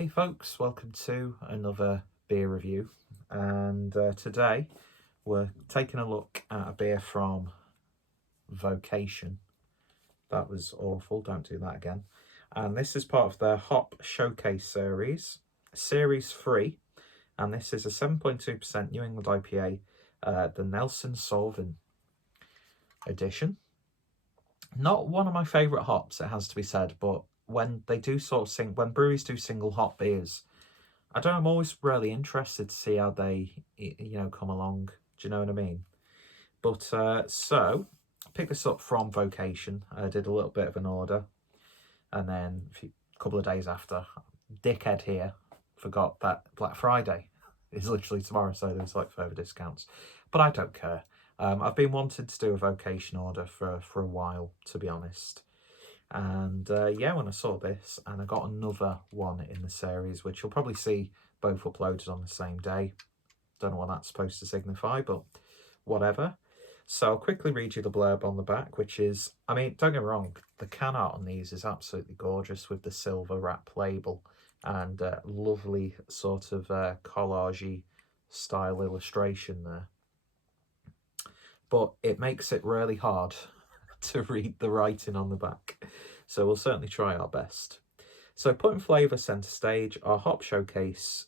Hey folks, welcome to another beer review, and today we're taking a look at a beer from Vocation. That was awful, don't do that again. And this is part of their Hop Showcase series, Series 3, and this is a 7.2% New England IPA, the Nelson Sauvin edition. Not one of my favourite hops, it has to be said, but when they do when breweries do single hop beers, I don't know, I'm always really interested to see how they, come along. Do you know what I mean? But, so, I picked this up from Vocation. I did a little bit of an order. And then a couple of days after, dickhead here forgot that Black Friday is literally tomorrow, so there's like further discounts. But I don't care. I've been wanting to do a Vocation order for a while, to be honest. And yeah, when I saw this, and I got another one in the series, which you'll probably see both uploaded on the same day. Don't know what that's supposed to signify, but whatever. So I'll quickly read you the blurb on the back, which is, I mean, don't get me wrong, the can art on these is absolutely gorgeous with the silver wrap label and lovely sort of collage-y style illustration there. But it makes it really hard to read the writing on the back. So we'll certainly try our best. So putting flavour centre stage, our Hop Showcase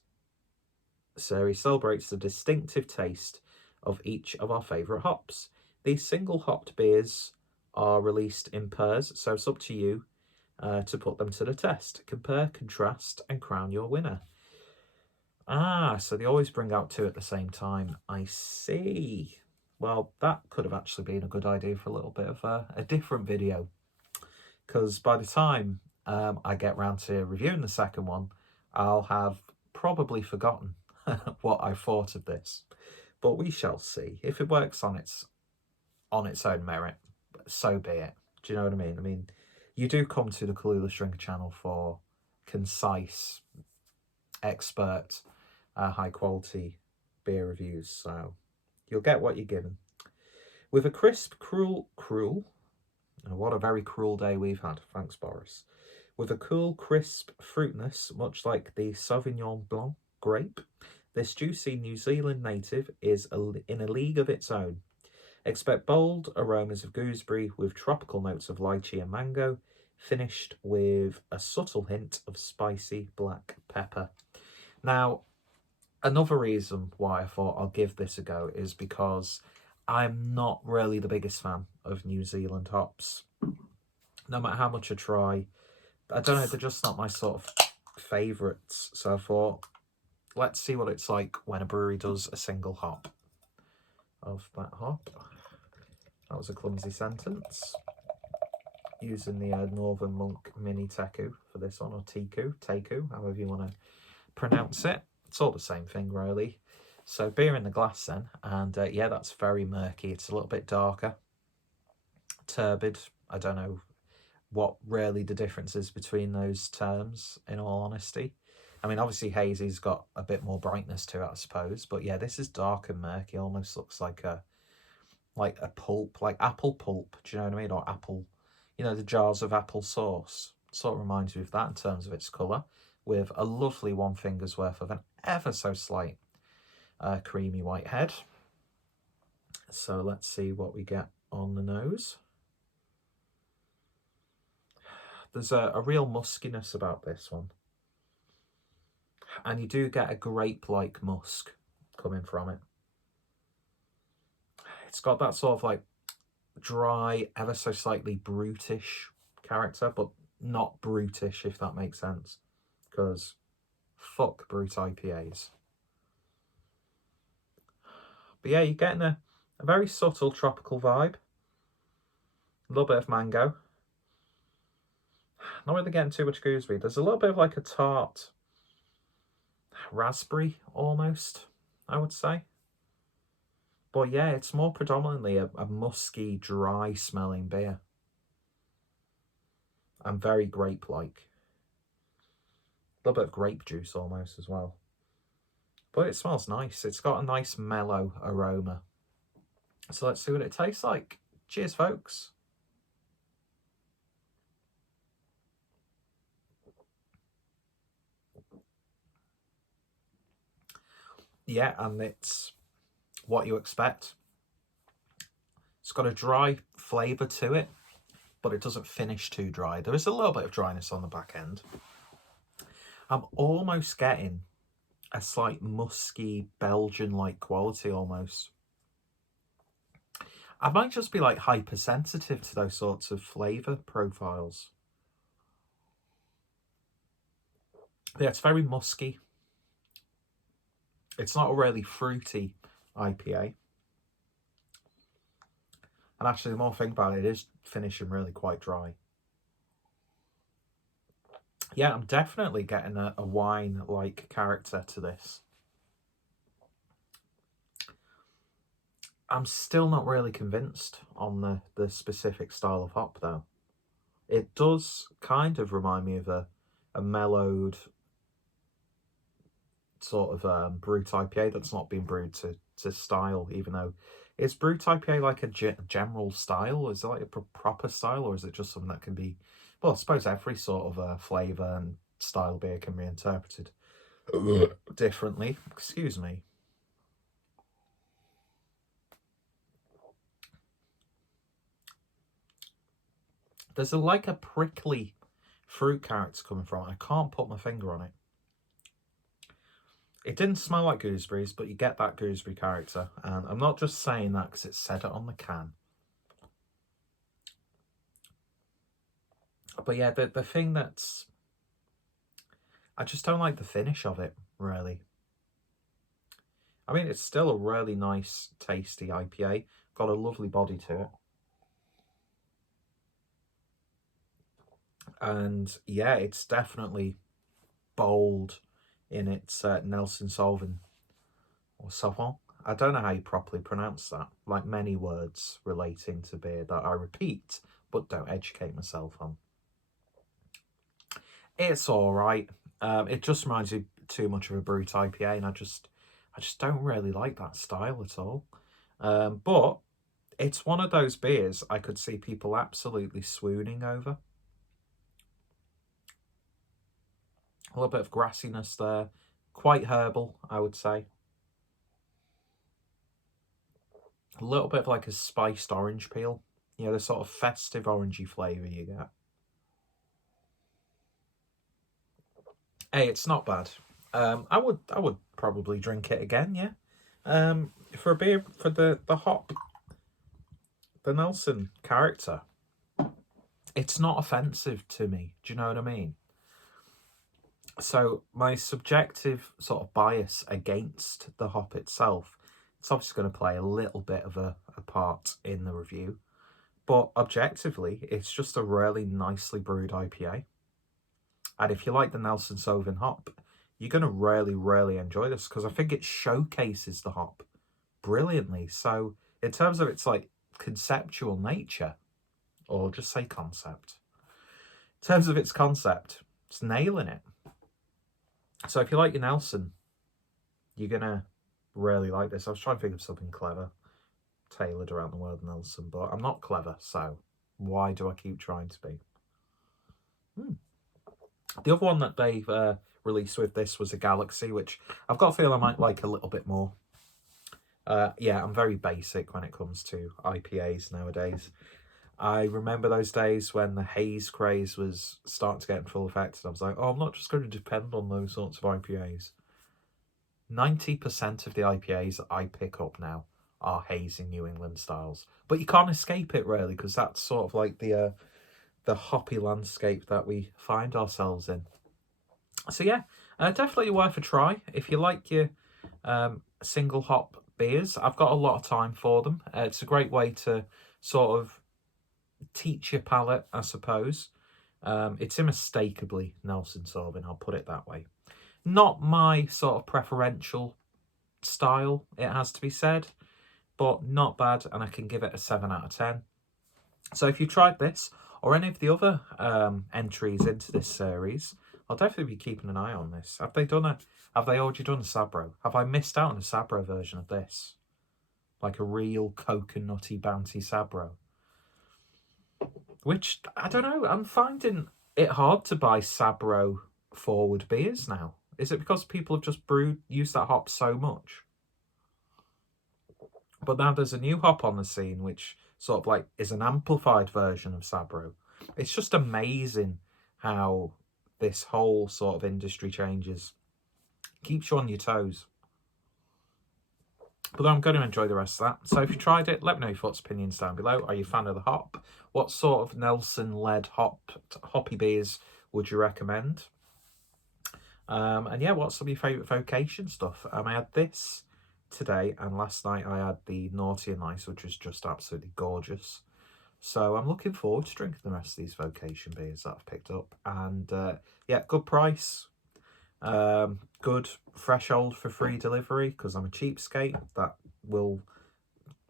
series celebrates the distinctive taste of each of our favourite hops. These single hopped beers are released in pairs, so it's up to you to put them to the test. Compare, contrast, and crown your winner. Ah, so they always bring out two at the same time. I see. Well, that could have actually been a good idea for a little bit of a different video. Because by the time I get round to reviewing the second one, I'll have probably forgotten what I thought of this. But we shall see. If it works on its own merit, so be it. Do you know what I mean? I mean, you do come to the Clueless Drinker channel for concise, expert, high-quality beer reviews, so you'll get what you're given. With a crisp, cruel, oh, what a very cruel day we've had, thanks Boris. With a cool, crisp fruitness, much like the Sauvignon Blanc grape, this juicy New Zealand native is in a league of its own. Expect bold aromas of gooseberry with tropical notes of lychee and mango, finished with a subtle hint of spicy black pepper. Now, another reason why I thought I'll give this a go is because I'm not really the biggest fan of New Zealand hops. No matter how much I try, I don't know, they're just not my sort of favourites. So I thought, let's see what it's like when a brewery does a single hop of that hop. That was a clumsy sentence. Using the Northern Monk Mini Teku for this one, or Teku, however you want to pronounce it. It's all the same thing, really. So beer in the glass then, and yeah, that's very murky. It's a little bit darker, turbid. I don't know what really the difference is between those terms, in all honesty. I mean, obviously hazy's got a bit more brightness to it, I suppose, but yeah, this is dark and murky. Almost looks like a pulp, like apple pulp. Do you know what I mean? Or apple, you know, the jars of apple sauce. Sort of reminds me of that in terms of its colour, with a lovely 1 finger's worth of an ever so slight creamy white head. So let's see what we get on the nose. There's a real muskiness about this one. And you do get a grape-like musk coming from it. It's got that sort of like dry, ever so slightly brutish character, but not brutish, if that makes sense. Because fuck brute IPAs. But yeah, you're getting a very subtle tropical vibe. A little bit of mango. Not really getting too much gooseberry. There's a little bit of like a tart raspberry almost, I would say. But yeah, it's more predominantly a musky, dry smelling beer. And very grape-like. A little bit of grape juice almost as well. But it smells nice. It's got a nice mellow aroma. So let's see what it tastes like. Cheers, folks. Yeah, and it's what you expect. It's got a dry flavour to it, but it doesn't finish too dry. There is a little bit of dryness on the back end. I'm almost getting a slight musky Belgian-like quality almost. I might just be like hypersensitive to those sorts of flavour profiles. Yeah, it's very musky. It's not a really fruity IPA. And actually, the more I think about it, it is finishing really quite dry. Yeah, I'm definitely getting a wine-like character to this. I'm still not really convinced on the specific style of hop, though. It does kind of remind me of a mellowed sort of brut IPA that's not been brewed to style, even though is brut IPA like a general style? Is it like a proper style, or is it just something that can be, well, I suppose every sort of flavour and style beer can be interpreted differently. Excuse me. There's like a prickly fruit character coming from it. I can't put my finger on it. It didn't smell like gooseberries, but you get that gooseberry character. And I'm not just saying that because it said it on the can. But yeah, the thing that's... I just don't like the finish of it, really. I mean, it's still a really nice, tasty IPA. Got a lovely body to it. And yeah, it's definitely bold in its Nelson Sauvin or Sauvin. I don't know how you properly pronounce that. Like many words relating to beer that I repeat, but don't educate myself on. It's all right. It just reminds me too much of a brut IPA, and I just don't really like that style at all. But it's one of those beers I could see people absolutely swooning over. A little bit of grassiness there. Quite herbal, I would say. A little bit of like a spiced orange peel. You know, the sort of festive orangey flavour you get. Hey, it's not bad. I would probably drink it again, yeah. For a beer, for the hop, the Nelson character, it's not offensive to me. Do you know what I mean? So my subjective sort of bias against the hop itself, it's obviously going to play a little bit of a part in the review. But objectively, it's just a really nicely brewed IPA. And if you like the Nelson Sauvin hop, you're going to really, really enjoy this because I think it showcases the hop brilliantly. So in terms of its like conceptual nature, or just say concept, in terms of its concept, it's nailing it. So if you like your Nelson, you're going to really like this. I was trying to think of something clever tailored around the word Nelson, but I'm not clever, so why do I keep trying to be? The other one that they've released with this was a Galaxy, which I've got a feel I might like a little bit more. Yeah, I'm very basic when it comes to IPAs nowadays. I remember those days when the haze craze was starting to get in full effect, and I was like, oh, I'm not just going to depend on those sorts of IPAs. 90% of the IPAs that I pick up now are hazy New England styles. But you can't escape it, really, because that's sort of like the hoppy landscape that we find ourselves in. So yeah, definitely worth a try. If you like your single hop beers, I've got a lot of time for them. It's a great way to sort of teach your palate, I suppose. It's unmistakably Nelson Sauvin, I'll put it that way. Not my sort of preferential style, it has to be said, but not bad, and I can give it a 7 out of 10. So if you tried this, or any of the other entries into this series, I'll definitely be keeping an eye on this. Have they already done a Sabro? Have I missed out on a Sabro version of this? Like a real coconutty bounty Sabro? Which, I don't know, I'm finding it hard to buy Sabro forward beers now. Is it because people have just used that hop so much? But now there's a new hop on the scene, which sort of like is an amplified version of Sabro. It's just amazing how this whole sort of industry changes. Keeps you on your toes. But I'm going to enjoy the rest of that. So if you tried it, let me know your thoughts, opinions down below. Are you a fan of the hop? What sort of Nelson-led hoppy beers would you recommend? And yeah, what's some of your favourite Vocation stuff? I had this today, and last night I had the Naughty and Nice, which was just absolutely gorgeous. So I'm looking forward to drinking the rest of these Vocation beers that I've picked up. And yeah, good price. Good threshold for free delivery, because I'm a cheapskate. That will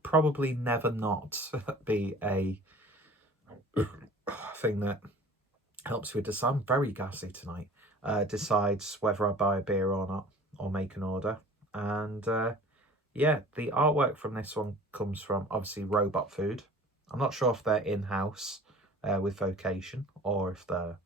probably never not be a thing that helps with decide. I'm very gassy tonight. Decides whether I buy a beer or not, or make an order. And yeah, the artwork from this one comes from obviously Robot Food. I'm not sure if they're in-house with Vocation or if they're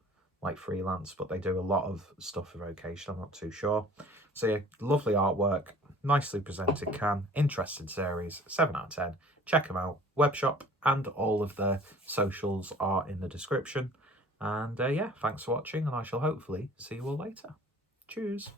like freelance, but they do a lot of stuff for Vocation. I'm not too sure. So yeah, lovely artwork, nicely presented can, interesting series, 7 out of 10. Check them out. Webshop and all of their socials are in the description. And yeah, thanks for watching, and I shall hopefully see you all later. Cheers.